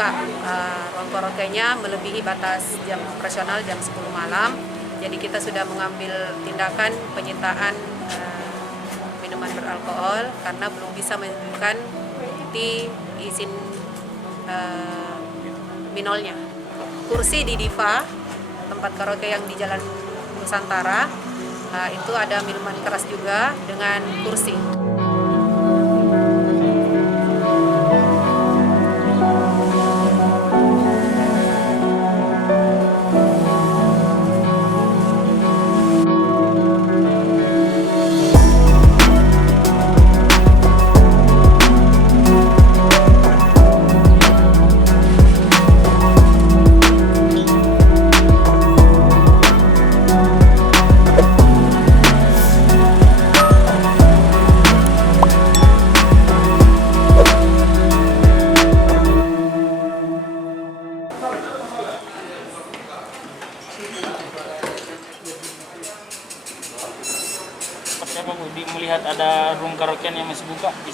buka ruang karaoke-nya melebihi batas jam operasional jam 10 malam. Jadi kita sudah mengambil tindakan penyitaan minuman beralkohol karena belum bisa menunjukkan bukti izin minolnya. Kursi di Diva, tempat karaoke yang di Jalan Nusantara, itu ada minuman keras juga dengan kursi. Siapa Bu melihat ada room karaoke yang masih buka?